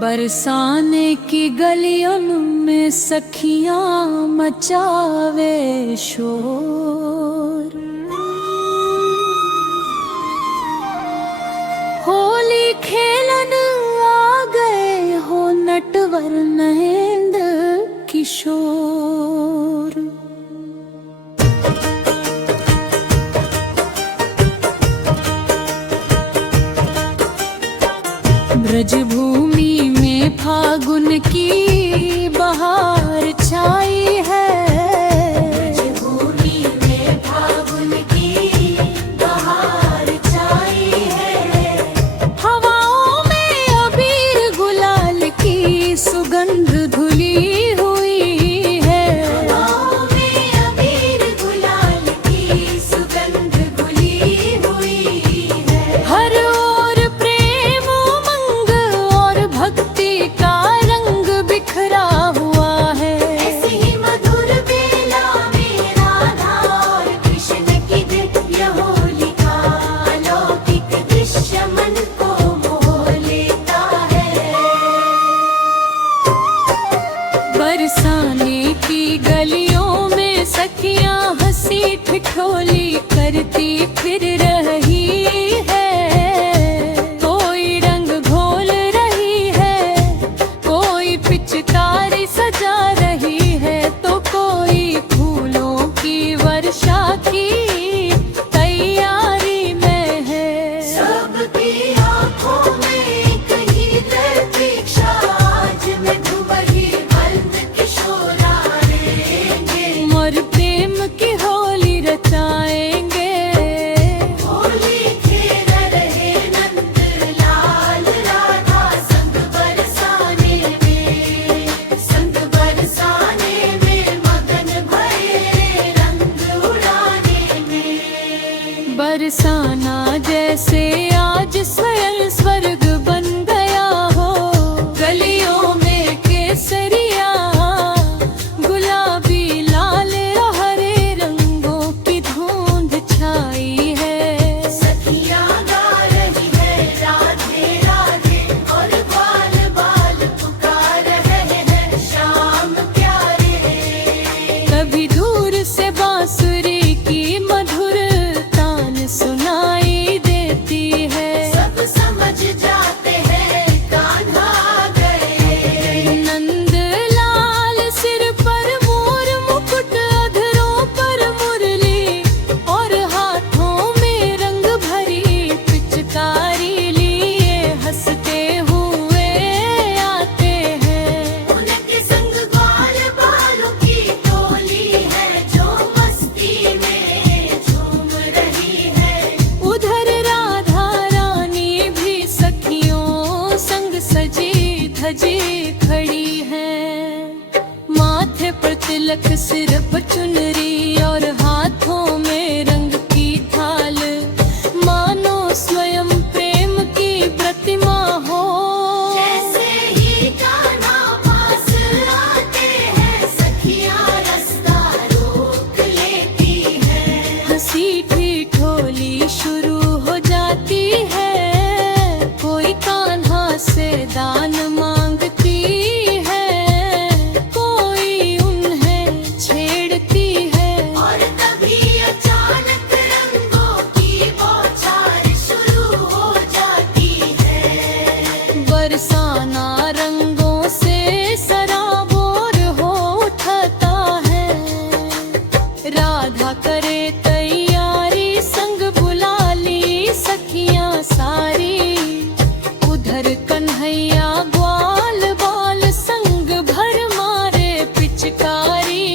बरसाने की गलियों में सखियां मचावे शोर। होली खेलन आ गए हो नटवर नहेंद्र किशोर। ब्रजभूमि में फागुन की बहार छाई है। ब्रजभूमि में फागुन की बहार छाई है। हवाओं में अबीर गुलाल की सुगंध धुली हुई है। हवाओं में अबीर गुलाल की सुगंध घुली हुई है। हर ओर प्रेम उमंग और भक्ति का रंग बिखरा हुआ है। ऐसे ही मधुर बेला में राधा और कृष्ण की दिव्य होलिका अलौकिक दृश्य मन को मोह लेता है। बरसाने की गलियों में सखियां हंसी ठिठोली करती फिर रही है। कोई रंग घोल रही है, कोई पिचकारी सजा रही है, तो कोई फूलों की वर्षा की तैयारी में है। सबकी आंखों में कहीं प्रतीक्षा, आज मधुबही बंद किशोर आएंगे और प्रेम की होली रचाएंगे। होली खेल रहे नंद लाल राधा संग बरसाने में मगन भये रंग उड़ाने में। बरसाना जैसे आज स्वयं स्वर्ग बन गया हो। गलियों में केसरिया गुलाबी लाल हरे रंगों की धुंध छाई है। सखियां गा रही है राधे राधे और बाल बाल पुकार रहे हैं श्याम प्यारे। कभी दूर से बांसुरी की मधुर तान सुनाई देती है। सब समझ जाते हैं कान्हा आ गए। नंद लाल सिर पर मोर मुकुट, अधरों पर मुरली और हाथों में रंग भरी पिचकारी लिए हंसते हुए आते हैं। उनके संग ग्वाल बालों की टोली है जो मस्ती में झूम रही है। उधर राधा रानी भी सखियों संग सजी धजी खड़ी है। माथे पर तिलक, सिर पर चुनरी और हाथों में रंग की थाल, मानो स्वयं प्रेम की प्रतिमा हो। जैसे ही कान्हा पास आते हैं सखियां रास्ता रोक लेती हैं। हंसी ठिठोली शुरू हो जाती है। कोई कान्हा से दान मांगती है, कोई उन्हें छेड़ती है। और तभी अचानक रंगों की बौछार शुरू हो जाती है। बरसाना रंगों से सराबोर हो उठता है। राधा करे तैयारी, संग बुला ली सखियां सारी। उधर कन्हैया ग्वाल बाल संग भर मारे पिचकारी।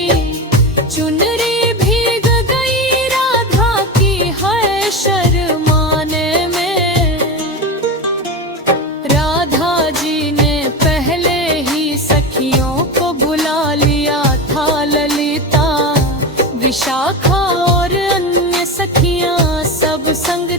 चुनरी भीग गई राधा की है शर्माने में। राधा जी ने पहले ही सखियों को बुला लिया था। ललिता, विशाखा और अन्य सखियां सब संग